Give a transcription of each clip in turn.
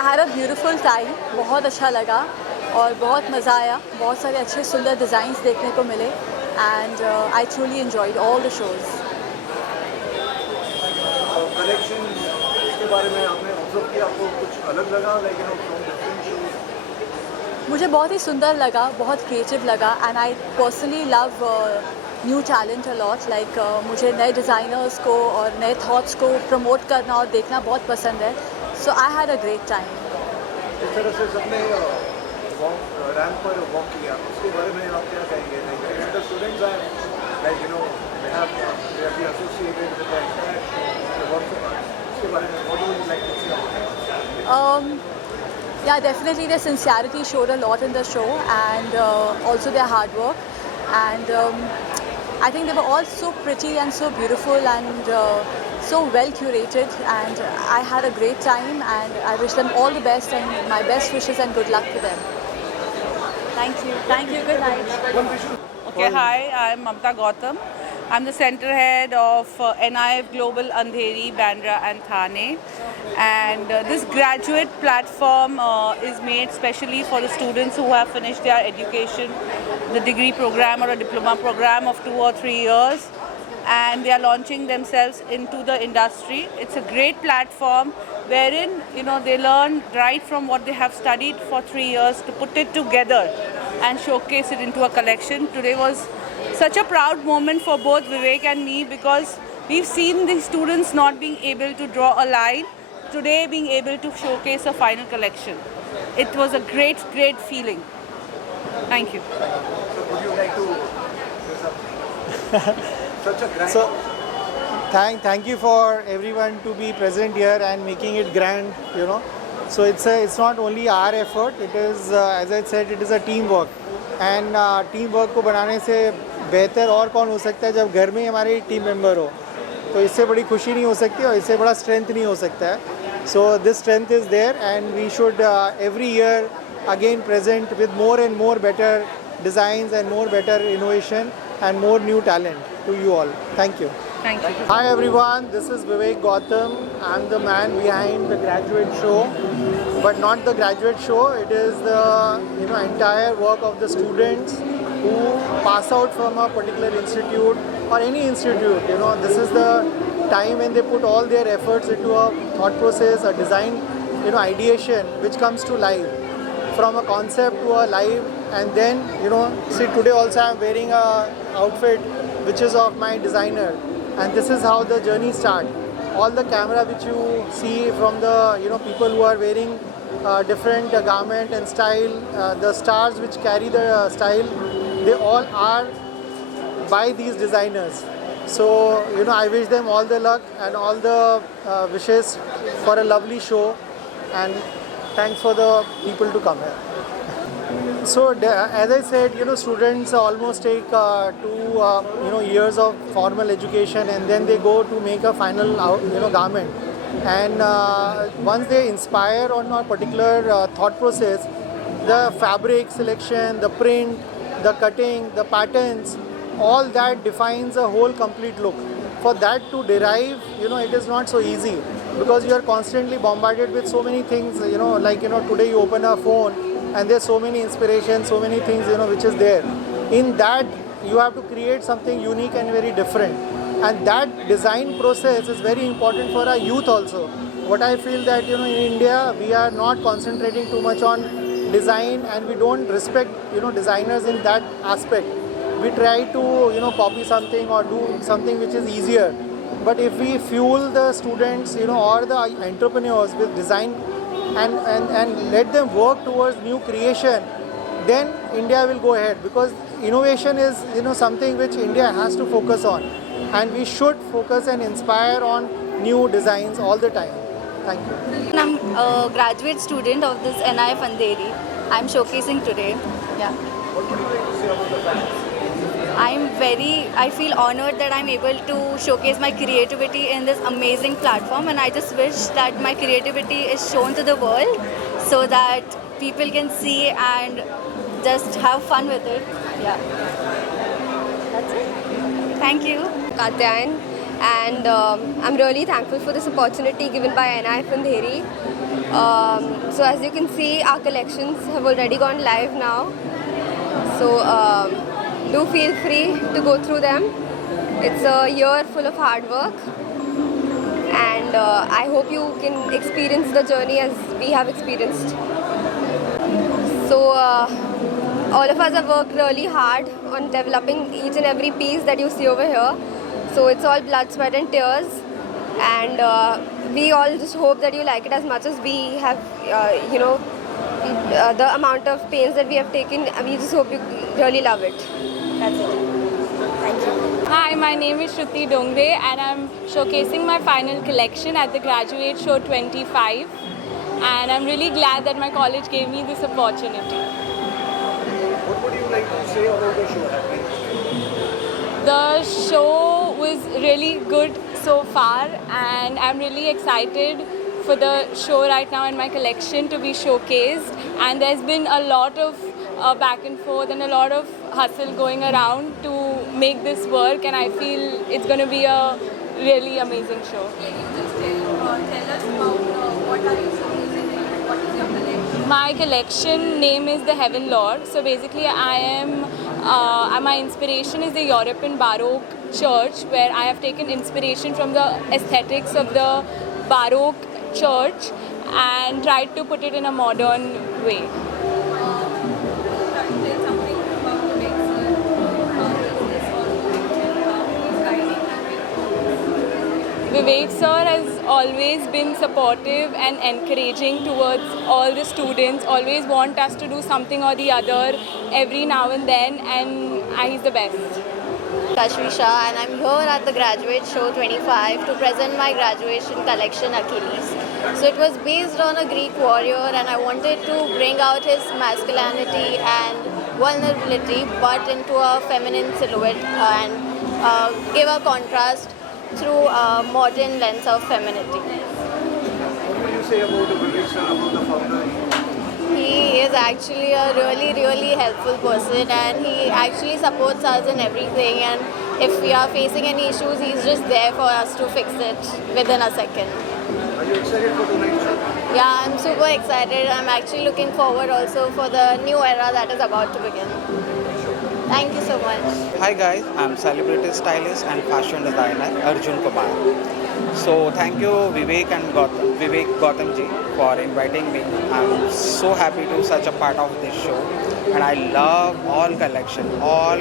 I had a beautiful time, बहुत अच्छा लगा और बहुत मज़ा आया, बहुत सारे अच्छे सुंदर डिज़ाइंस देखने को मिले and I truly enjoyed all the shows. Collection इसके बारे में आपने ऑब्जर्व किया, आपको कुछ अलग लगा लाइक फ्रॉम डिफरेंट शोज? मुझे बहुत ही सुंदर लगा, बहुत क्रिएटिव लगा and I personally love new talent a lot. Like मुझे नए डिज़ाइनर्स को और नए थॉट्स को प्रमोट करना और देखना बहुत पसंद है. So I had a great time. इस तरह से सबने रैंप पर वॉक किया, उसके बारे में आप क्या कहेंगे? Like the students are like they have been associated with the entire work. उसके बारे में what would you like to say? Yeah, definitely their sincerity showed a lot in the show and also their hard work and I think they were all so pretty and so beautiful and so well curated and I had a great time and I wish them all the best and my best wishes and good luck to them. Thank you. Thank you. Good night. Okay, hi, I'm Mamta Gautam. I'm the center head of NIF Global Andheri, Bandra and Thane. And this graduate platform is made specially for the students who have finished their education, the degree program or a diploma program of 2 or 3 years. And they are launching themselves into the industry. It's a great platform wherein they learn right from what they have studied for 3 years to put it together and showcase it into a collection. Today was such a proud moment for both Vivek and me because we've seen the students not being able to draw a line, today being able to showcase a final collection. It was a great, great feeling. Thank you. So would you like to say something? Such a grand. So, thank you for everyone to be present here and making it grand. So it's not only our effort. It is, as I said, it is a teamwork. And teamwork को बनाने से बेहतर और कौन हो सकता है जब घर में हमारे टीम मेंबर हो. तो इससे बड़ी खुशी नहीं हो सकती और इससे बड़ा स्ट्रेंथ नहीं हो सकता है. So this strength is there and we should every year again present with more and more better designs and more better innovation and more new talent to you all. Thank you. Thank you. Hi everyone, this is Vivek Gautam. I'm the man behind the graduate show, but not the graduate show. It is the entire work of the students who pass out from a particular institute or any institute. This is the time when they put all their efforts into a thought process, a design, ideation which comes to life from a concept to a live. And then see, today also I'm wearing a outfit which is of my designer, and this is how the journey starts. All the camera which you see from the people who are wearing different garment and style, the stars which carry the style, they all are by these designers. So I wish them all the luck and all the wishes for a lovely show, and thanks for the people to come here. So as I said, students almost take 2 years of formal education and then they go to make a final garment. And once they inspire on a particular thought process, the fabric selection, the print, the cutting, the patterns, all that defines a whole complete look. For that to derive, it is not so easy because you are constantly bombarded with so many things. Like today you open a phone and there's so many inspirations, so many things which is there. In that you have to create something unique and very different, and that design process is very important for our youth also. What I feel that in India we are not concentrating too much on design and we don't respect designers in that aspect. We try to copy something or do something which is easier, but if we fuel the students or the entrepreneurs with design and let them work towards new creation, then India will go ahead, because innovation is something which India has to focus on, and we should focus and inspire on new designs all the time. Thank you. I'm a graduate student of this NIF Andheri. I'm showcasing today. Yeah. What would you like to say about the fans? I feel honored that I'm able to showcase my creativity in this amazing platform, and I just wish that my creativity is shown to the world so that people can see and just have fun with it. Yeah. That's it. Thank you. Katyan, and I'm really thankful for this opportunity given by NIF Andheri. So as you can see, our collections have already gone live now. So do feel free to go through them. It's a year full of hard work, and I hope you can experience the journey as we have experienced. So all of us have worked really hard on developing each and every piece that you see over here. So it's all blood, sweat and tears, and we all just hope that you like it as much as we have, the amount of pains that we have taken. We just hope you really love it. That's it. Thank you. Hi, my name is Shruti Dongre and I'm showcasing my final collection at the Graduate Show 25, and I'm really glad that my college gave me this opportunity. What would you like to say about the show? The show was really good so far, and I'm really excited for the show right now in my collection to be showcased. And there's been a lot of back and forth and a lot of hustle going around to make this work, and I feel it's going to be a really amazing show. Can you just tell us about what are you showcasing and what is your collection? My collection name is the Heaven Lord. So basically my inspiration is the European Baroque church, where I have taken inspiration from the aesthetics of the Baroque church and tried to put it in a modern way. Vivek sir has always been supportive and encouraging towards all the students, always want us to do something or the other every now and then, and he's the best. Kashvisha, and I'm here at the Graduate Show 25 to present my graduation collection Achilles. So it was based on a Greek warrior, and I wanted to bring out his masculinity and vulnerability but into a feminine silhouette and give a contrast through a modern lens of femininity. What would you say about the Vivek sir, about the founder? He is actually a really helpful person, and he actually supports us in everything, and if we are facing any issues, he's just there for us to fix it within a second. Are you excited for tonight's show? Yeah, I'm super excited. I'm actually looking forward also for the new era that is about to begin. Thank you so much. Hi guys, I'm celebrity stylist and fashion designer Arjun Kumar. So thank you Vivek and Gautam ji for inviting me. I'm so happy to be such a part of this show, and I love all collection. All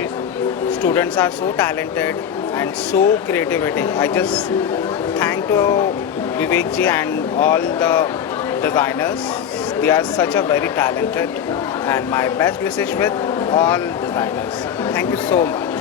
students are so talented and so creativity. I just thank to Vivek ji and all the designers. They are such a very talented, and my best wishes with all designers. Thank you so much.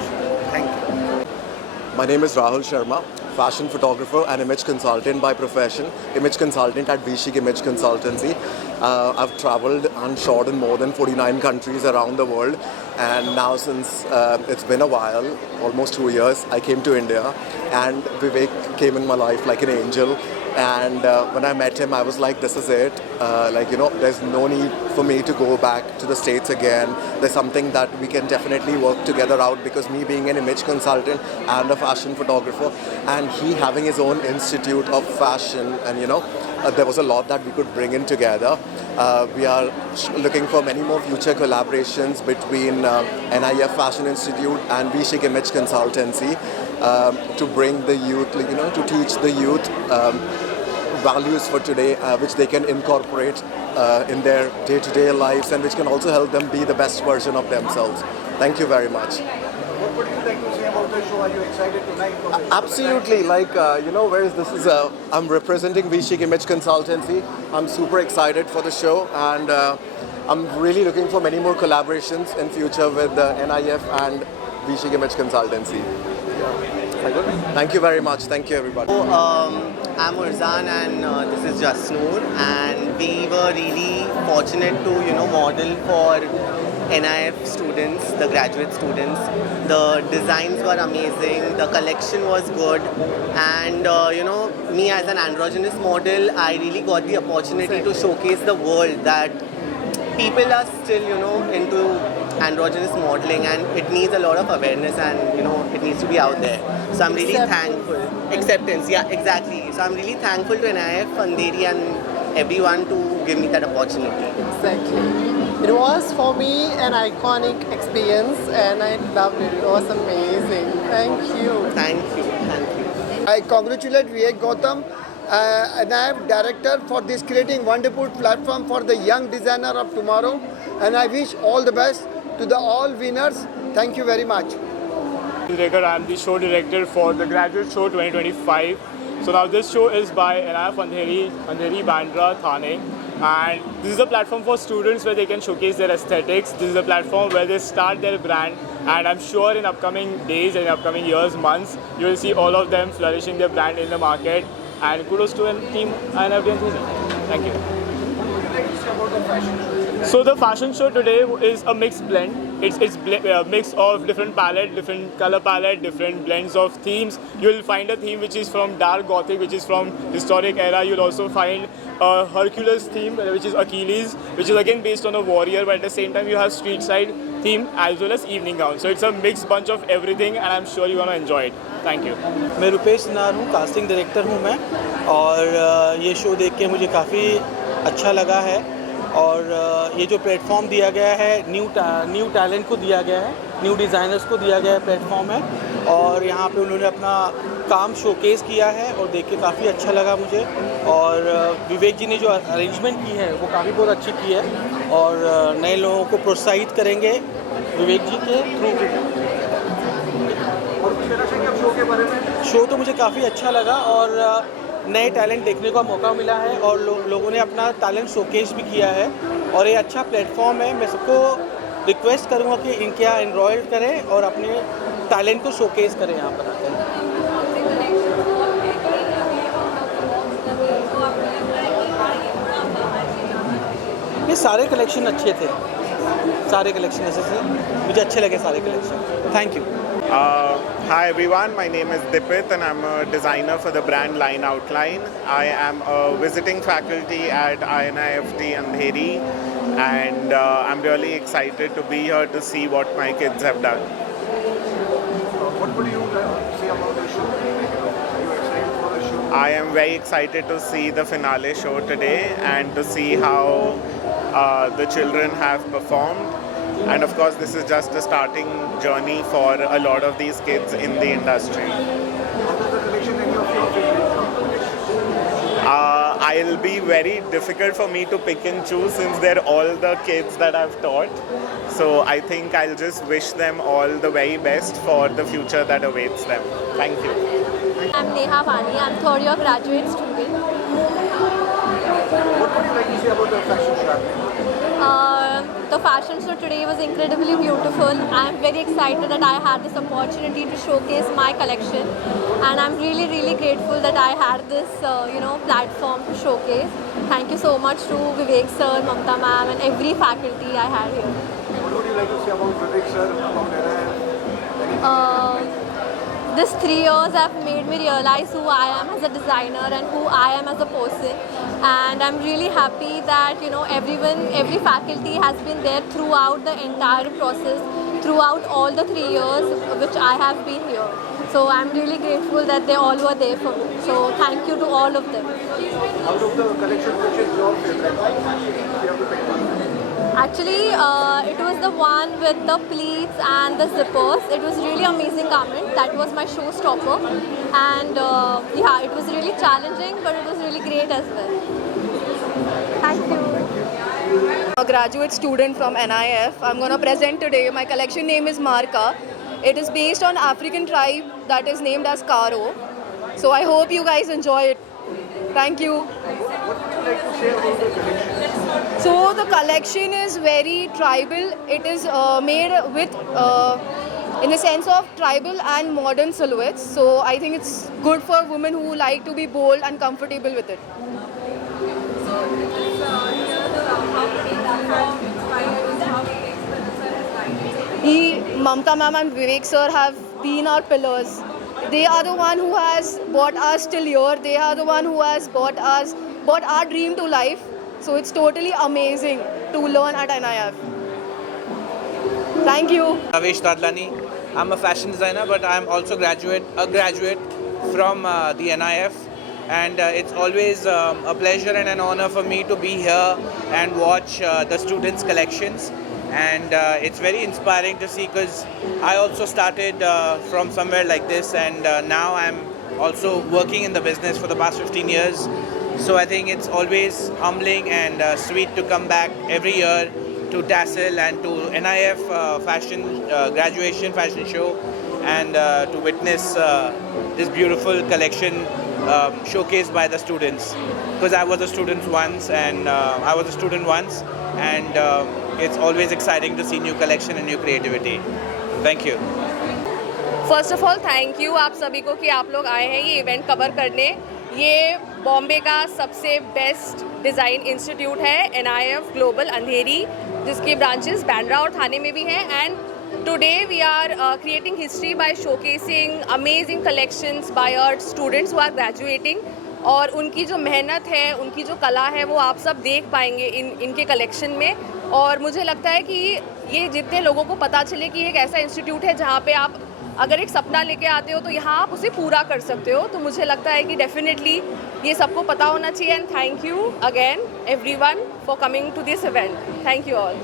Thank you. My name is Rahul Sharma, fashion photographer and image consultant by profession, image consultant at V-Chic Image Consultancy. I've traveled and shot in more than 49 countries around the world, and now since it's been a while, almost 2 years, I came to India, and Vivek came in my life like an angel. And when I met him, I was like, this is it. There's no need for me to go back to the States again. There's something that we can definitely work together out, because me being an image consultant and a fashion photographer, and he having his own institute of fashion, and there was a lot that we could bring in together. We are looking for many more future collaborations between NIF Fashion Institute and V-Chic Image Consultancy to bring the youth, to teach the youth values for today, which they can incorporate in their day-to-day lives, and which can also help them be the best version of themselves. Thank you very much. What would you like to say about the show? Are you excited tonight for the Absolutely. I'm representing V-Chic Image Consultancy. I'm super excited for the show, and I'm really looking for many more collaborations in future with NIF and V-Chic Image Consultancy. Thank you very much. Thank you, everybody. I'm Urzan, and this is Jasnoor, and we were really fortunate to model for NIF students, the graduate students. The designs were amazing, the collection was good, and me as an androgynous model, I really got the opportunity to showcase the world that people are still into androgynous modeling, and it needs a lot of awareness, and you know it needs to be out there. So I'm really thankful. Acceptance, yeah, exactly. So I'm really thankful to NIF, Andheri, and everyone to give me that opportunity. Exactly. It was for me an iconic experience and I loved it. It was amazing. Thank you. Thank you, thank you. I congratulate Vivek Gautam and I am director for this creating wonderful platform for the young designer of tomorrow, and I wish all the best to the all winners. Thank you very much. I am the show director for the Graduate Show 2025. So now this show is by NIF Andheri, Bandra, Thane. And this is a platform for students where they can showcase their aesthetics. This is a platform where they start their brand, and I'm sure in upcoming days and upcoming years, months, you will see all of them flourishing their brand in the market. And kudos to the team and everything. Thank you. So the fashion show today is a mixed blend. It's a mix of different palette, different color palette, different blends of themes. You'll find a theme which is from dark gothic, which is from historic era. You'll also find a Hercules theme, which is Achilles, which is again based on a warrior, but at the same time you have street side theme as well as evening gown. So it's a mixed bunch of everything, and I'm sure you're gonna enjoy it. Thank you. मैं रुपेश नार हूँ, casting director हूँ मैं, और ये show देख के मुझे काफ़ी अच्छा लगा है। और ये जो प्लेटफॉर्म दिया गया है न्यू टैलेंट को दिया गया है, न्यू डिज़ाइनर्स को दिया गया है प्लेटफॉर्म है, और यहाँ पे उन्होंने अपना काम शोकेस किया है और देख के काफ़ी अच्छा लगा मुझे। और विवेक जी ने जो अरेंजमेंट की है वो काफ़ी बहुत अच्छी की है, और नए लोगों को प्रोत्साहित करेंगे विवेक जी के थ्रू। शो तो मुझे काफ़ी अच्छा लगा और नए टैलेंट देखने का मौका मिला है, और लोगों ने अपना टैलेंट शोकेस भी किया है, और ये अच्छा प्लेटफॉर्म है। मैं सबको रिक्वेस्ट करूँगा कि इनके यहाँ एनरोल करें और अपने टैलेंट को शोकेस करें यहाँ पर आकर। ये सारे कलेक्शन अच्छे थे, सारे कलेक्शन ऐसे थे, मुझे अच्छे लगे सारे collection. Thank you. Hi everyone, my name is Dipit and I'm a designer for the brand Line Outline. I am a visiting faculty at INIFT Andheri, and I'm really excited to be here to see what my kids have done. What would you say about the show? Are you excited for the show? I am very excited to see the finale show today and to see how the children have performed. And of course, this is just a starting journey for a lot of these kids in the industry. It'll be very difficult for me to pick and choose since they're all the kids that I've taught. So I think I'll just wish them all the very best for the future that awaits them. Thank you. I'm Neha Vani. I'm third year graduate student. What would you like to say about the fashion show? The fashion show today was incredibly beautiful. I'm very excited that I had this opportunity to showcase my collection, and I'm really grateful that I had this platform to showcase. Thank you so much to Vivek sir, Mamta ma'am, and every faculty I had here. What would you like to say about Vivek sir, about NIF? This 3 years have made me realize who I am as a designer and who I am as a person, and I'm really happy that every faculty has been there throughout the entire process, throughout all the 3 years which I have been here. So I'm really grateful that they all were there for me. So thank you to all of them. Out of the collection, which is your favorite? You have to pick one. Actually, it was the one with the pleats and the zippers. It was really amazing garment. That was my showstopper. And it was really challenging, but it was really great as well. Thank you. A graduate student from NIF. I'm going to present today. My collection name is Marka. It is based on African tribe that is named as Karo. So I hope you guys enjoy it. Thank you. What would you like to say about the collection? So the collection is very tribal. It is made with, in the sense of tribal and modern silhouettes. So I think it's good for women who like to be bold and comfortable with it. So this how many platform inspires how we experience Mamta ma'am and Vivek sir have been our pillars. They are the one who has brought us till here. They are the one who has brought our dream to life. So it's totally amazing to learn at NIF. Thank you. Navesh Tadlani. I'm a fashion designer, but I'm also a graduate from the NIF, and it's always a pleasure and an honor for me to be here and watch the students' collections. And it's very inspiring to see, because I also started from somewhere like this, and now I'm also working in the business for the past 15 years. So I think it's always humbling and sweet to come back every year to Tassel and to NIF fashion graduation fashion show, and to witness this beautiful collection showcased by the students. Because I was a student once, and it's always exciting to see new collection and new creativity. Thank you. First of all thank you आप सभी को कि आप लोग आए हैं ये event cover करने। ये बॉम्बे का सबसे बेस्ट डिज़ाइन इंस्टीट्यूट है NIF ग्लोबल अंधेरी, जिसके ब्रांचेस बांद्रा और थाने में भी हैं। And today we are creating history by showcasing amazing collections by our students who are graduating, और उनकी जो मेहनत है, उनकी जो कला है, वो आप सब देख पाएंगे इनके कलेक्शन में। और मुझे लगता है कि ये जितने लोगों को पता चले कि एक ऐसा इंस्टीट्यूट है जहाँ पे आप अगर एक सपना लेके आते हो तो यहाँ आप उसे पूरा कर सकते हो, तो मुझे लगता है कि डेफिनेटली ये सबको पता होना चाहिए। And thank you again everyone for coming to this event. Thank you all.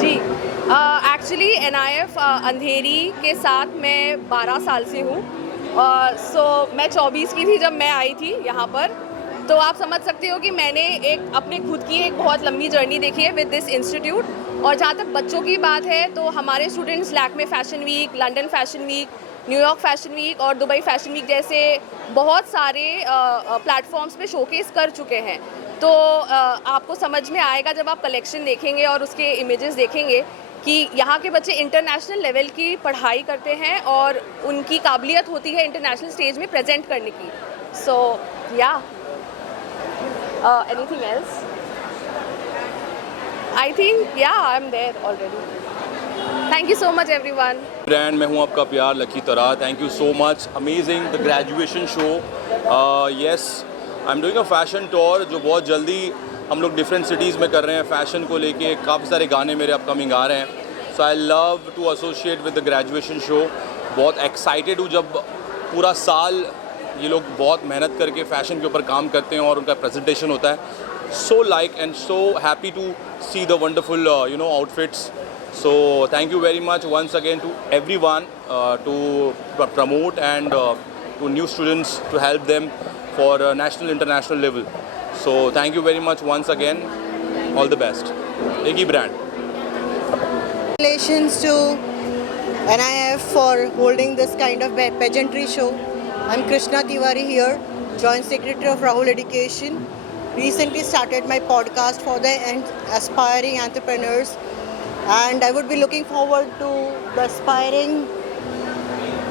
जी एक्चुअली NIF अंधेरी के साथ मैं 12 साल से हूँ। सो मैं 24 की थी जब मैं आई थी यहाँ पर, तो आप समझ सकते हो कि मैंने एक अपने खुद की एक बहुत लंबी जर्नी देखी है विद दिस इंस्टीट्यूट। और जहाँ तक बच्चों की बात है तो हमारे students Lakme fashion week, London fashion week, New York fashion week और दुबई फैशन वीक जैसे बहुत सारे प्लेटफॉर्म्स पे शोकेस कर चुके हैं। तो आपको समझ में आएगा जब आप कलेक्शन देखेंगे और उसके इमेजेस देखेंगे कि यहाँ के बच्चे इंटरनेशनल लेवल की पढ़ाई करते हैं और उनकी काबिलियत होती है इंटरनेशनल स्टेज में प्रेजेंट करने की। सो या anything else? I think yeah I am there already. Thank you so much everyone. Brand मैं हूँ आपका प्यार लकी तरा। Thank you so much. Amazing the graduation show. Yes I am doing a fashion tour जो बहुत जल्दी हम लोग डिफरेंट सिटीज़ में कर रहे हैं। फ़ैशन को लेके काफ़ी सारे गाने मेरे अपकमिंग आ रहे हैं। So I love to associate with the graduation show. बहुत एक्साइटेड हूँ जब पूरा साल ये लोग बहुत मेहनत करके फ़ैशन के ऊपर काम करते हैं और उनका प्रेजेंटेशन होता है। So like and so happy to see the wonderful outfits. So thank you very much once again to everyone to promote and to new students to help them for national international level. So thank you very much once again. All the best. Egi brand. Congratulations to NIF for holding this kind of pageantry show. I'm Krishna Tiwari here, Joint Secretary of Rahul Education. Recently started my podcast for the aspiring entrepreneurs. And I would be looking forward to the aspiring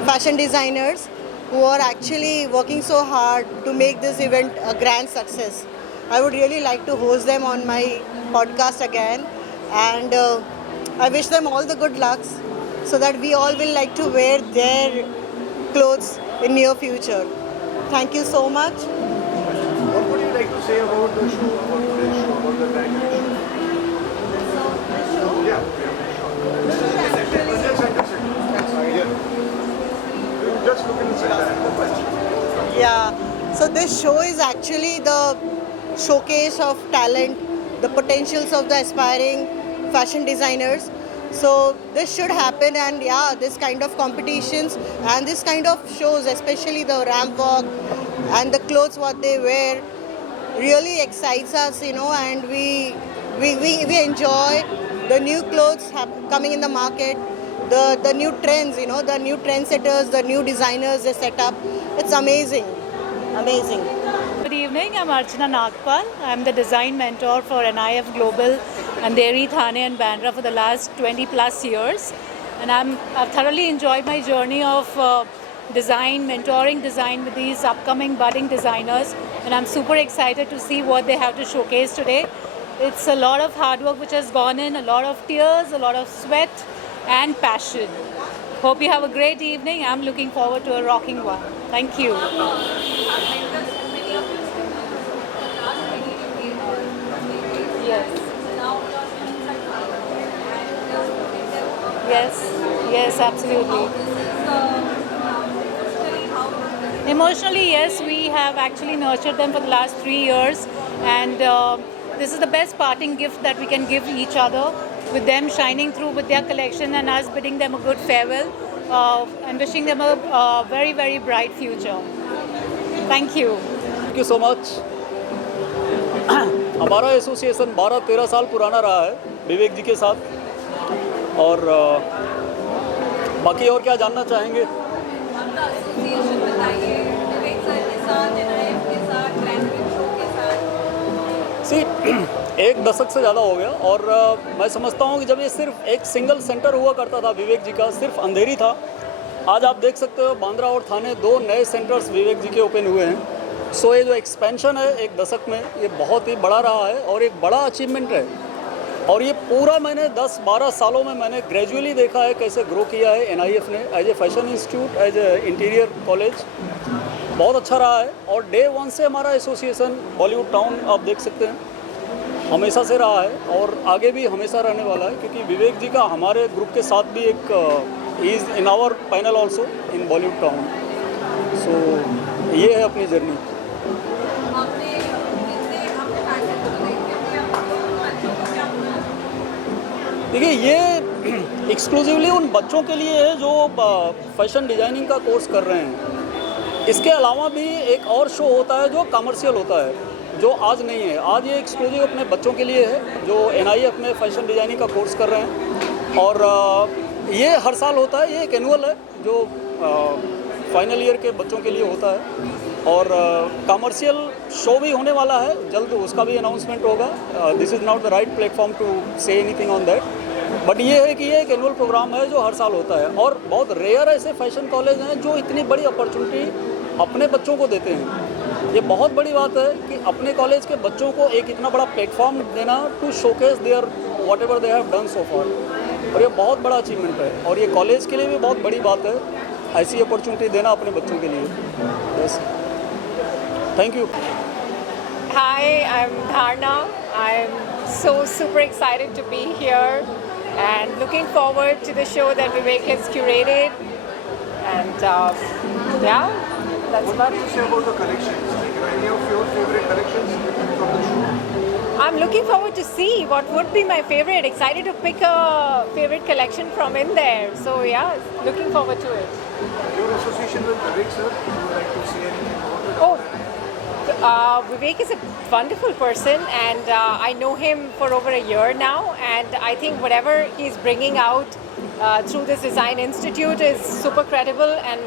fashion designers who are actually working so hard to make this event a grand success. I would really like to host them on my podcast again, and I wish them all the good lucks so that we all will like to wear their clothes in near future. Thank you so much. What would you like to say about the show, about today's show, about the graduation? Yeah, so this show is actually the showcase of talent, the potentials of the aspiring fashion designers. So this should happen, and yeah, this kind of competitions and this kind of shows, especially the ramp walk and the clothes what they wear, really excites us, and we enjoy the new clothes coming in the market, the new trends, the new trendsetters, the new designers they set up. It's amazing, amazing. Good evening, I'm Archana Nagpal. I'm the design mentor for NIF Global Andheri, Thane and Bandra for the last 20 plus years. And I've thoroughly enjoyed my journey of design, mentoring design with these upcoming budding designers. And I'm super excited to see what they have to showcase today. It's a lot of hard work which has gone in, a lot of tears, a lot of sweat and passion. Hope you have a great evening. I'm looking forward to a rocking one. Thank you. Yes. Yes, absolutely. Emotionally, yes, we have actually nurtured them for the last 3 years, and this is the best parting gift that we can give each other, with them shining through with their collection and us bidding them a good farewell and wishing them a very, very bright future. Thank you. Thank you so much. हमारा association 12-13 साल पुराना रहा है विवेक जी के साथ, और बाकी और क्या जानना चाहेंगे? सी, 1 दशक से ज़्यादा हो गया, और मैं समझता हूँ कि जब ये सिर्फ एक सिंगल सेंटर हुआ करता था विवेक जी का, सिर्फ अंधेरी था, आज आप देख सकते हो बांद्रा और थाने 2 नए सेंटर्स विवेक जी के ओपन हुए हैं। सो ये जो एक्सपेंशन है 1 दशक में, ये बहुत ही बड़ा रहा है और एक बड़ा अचीवमेंट है, और ये पूरा मैंने 10-12 सालों में मैंने ग्रेजुअली देखा है कैसे ग्रो किया है NIF ने as a fashion institute, as a interior college. बहुत अच्छा रहा है, और डे 1 से हमारा एसोसिएशन बॉलीवुड टाउन आप देख सकते हैं हमेशा से रहा है, और आगे भी हमेशा रहने वाला है, क्योंकि विवेक जी का हमारे ग्रुप के साथ भी एक is in our panel also in Bollywood town. So ये है अपनी जर्नी। देखिए, ये एक्सक्लूसिवली उन बच्चों के लिए है जो फैशन डिज़ाइनिंग का कोर्स कर रहे हैं। इसके अलावा भी एक और शो होता है जो कमर्शियल होता है, जो आज नहीं है। आज ये एक्सक्लूसिव अपने बच्चों के लिए है जो NIF में फैशन डिज़ाइनिंग का कोर्स कर रहे हैं, और ये हर साल होता है। ये एक एनुअल है जो फाइनल ईयर के बच्चों के लिए होता है, और कमर्शियल शो भी होने वाला है जल्द, उसका भी अनाउंसमेंट होगा। This is not the right platform to say anything on that, but ये है कि ये एक एनुअल प्रोग्राम है जो हर साल होता है, और बहुत रेयर ऐसे फैशन कॉलेज हैं जो इतनी बड़ी अपॉर्चुनिटी अपने बच्चों को देते हैं। ये बहुत बड़ी बात है कि अपने कॉलेज के बच्चों को एक इतना बड़ा प्लेटफॉर्म देना to showcase their whatever they have done so far, और ये बहुत बड़ा अचीवमेंट है, और ये कॉलेज के लिए भी बहुत बड़ी बात है ऐसी अपॉर्चुनिटी देना अपने बच्चों के लिए। बस, thank you. Hi, I'm Dharna. I'm so super excited to be here and looking forward to the show that Vivek has curated. And yeah, that's what do you say about the collections? Like, any of your favorite collections from the show? I'm looking forward to see what would be my favorite. Excited to pick a favorite collection from in there. So yeah, looking forward to it. Your association with Vivek, sir, would you like to say anything about it? Oh. Vivek is a wonderful person, and I know him for over a year now, and I think whatever he's bringing out through this design institute is super credible, and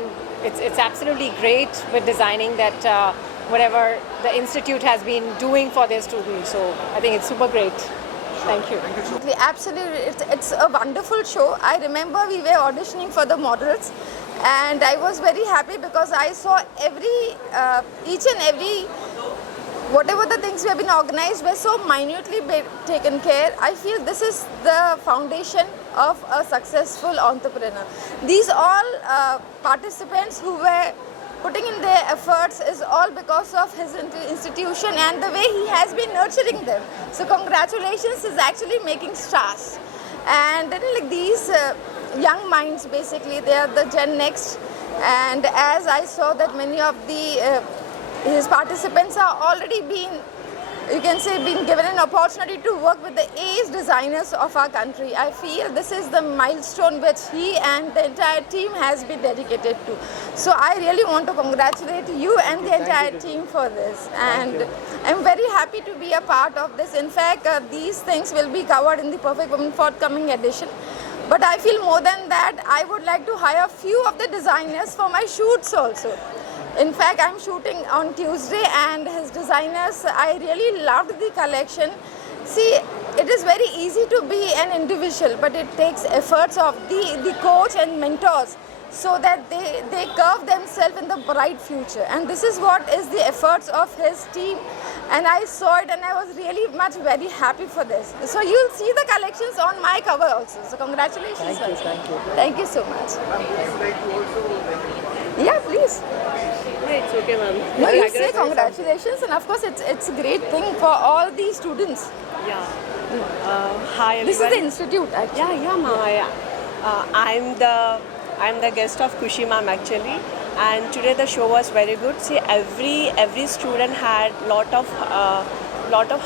it's absolutely great with designing that whatever the institute has been doing for their students. So I think it's super great. Thank you. Absolutely, it's a wonderful show. I remember we were auditioning for the models, and I was very happy because I saw each and every whatever the things we have been organized were so minutely taken care. I feel this is the foundation of a successful entrepreneur. These all participants who were putting in their efforts is all because of his institution and the way he has been nurturing them. So congratulations, is actually making stars. And then, like, these young minds, basically they are the Gen Next, and as I saw that many of the his participants are already been, you can say, been given an opportunity to work with the ace designers of our country. I feel this is the milestone which he and the entire team has been dedicated to. So I really want to congratulate you and the entire team for this, and I'm very happy to be a part of this. In fact, these things will be covered in the Perfect Woman forthcoming edition. But I feel more than that, I would like to hire a few of the designers for my shoots also. In fact, I'm shooting on Tuesday, and his designers, I really loved the collection. See, it is very easy to be an individual, but it takes efforts of the coach and mentors so that they curve themselves in the bright future. And this is what is the efforts of his team. and I saw it and I was really much very happy for this. So you'll see the collections on my cover also. So congratulations. Thank you, thank you. Thank you so much. Yeah, please. It's okay, ma'am. No, you say congratulations, and of course it's a great thing for all the students. Yeah. Hi, everyone. This is the institute, actually. Yeah, ma'am. I'm the guest of Kushi ma'am actually, and today the show was very good. See, every student had lot of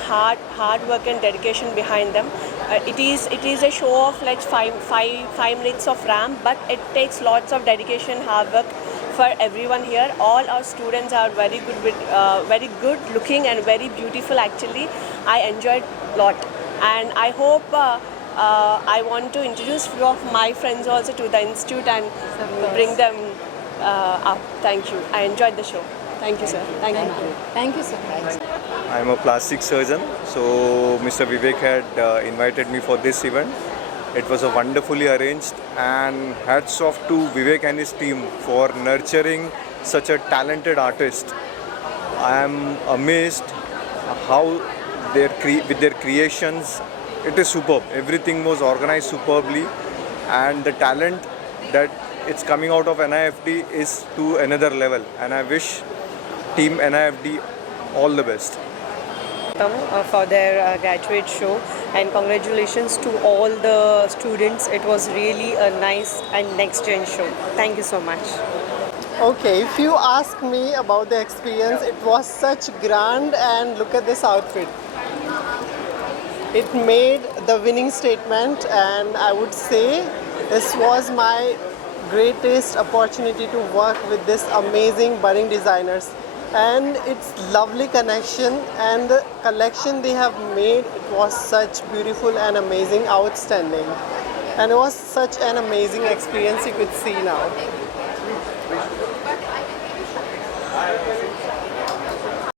hard work and dedication behind them. It is a show of like five minutes of ramp, but it takes lots of dedication, hard work for everyone here. All our students are very good looking and very beautiful actually. I enjoyed a lot, and I hope I want to introduce few of my friends also to the institute and bring them up. Thank you. I enjoyed the show. Thank you, sir. Thank you. Thank you so much. I'm a plastic surgeon, so Mr. Vivek had invited me for this event. It was a wonderfully arranged, and hats off to Vivek and his team for nurturing such a talented artist. I am amazed how with their creations, it is superb. Everything was organized superbly, and the talent that it's coming out of NIFD is to another level, and I wish Team NIFD all the best. For their graduate show, and congratulations to all the students. It was really a nice and next gen show. Thank you so much. Okay, if you ask me about the experience, it was such grand, and look at this outfit. It made the winning statement, and I would say this was my greatest opportunity to work with this amazing budding designers. And it's lovely connection, and the collection they have made, it was such beautiful and amazing, outstanding. And it was such an amazing experience you could see now.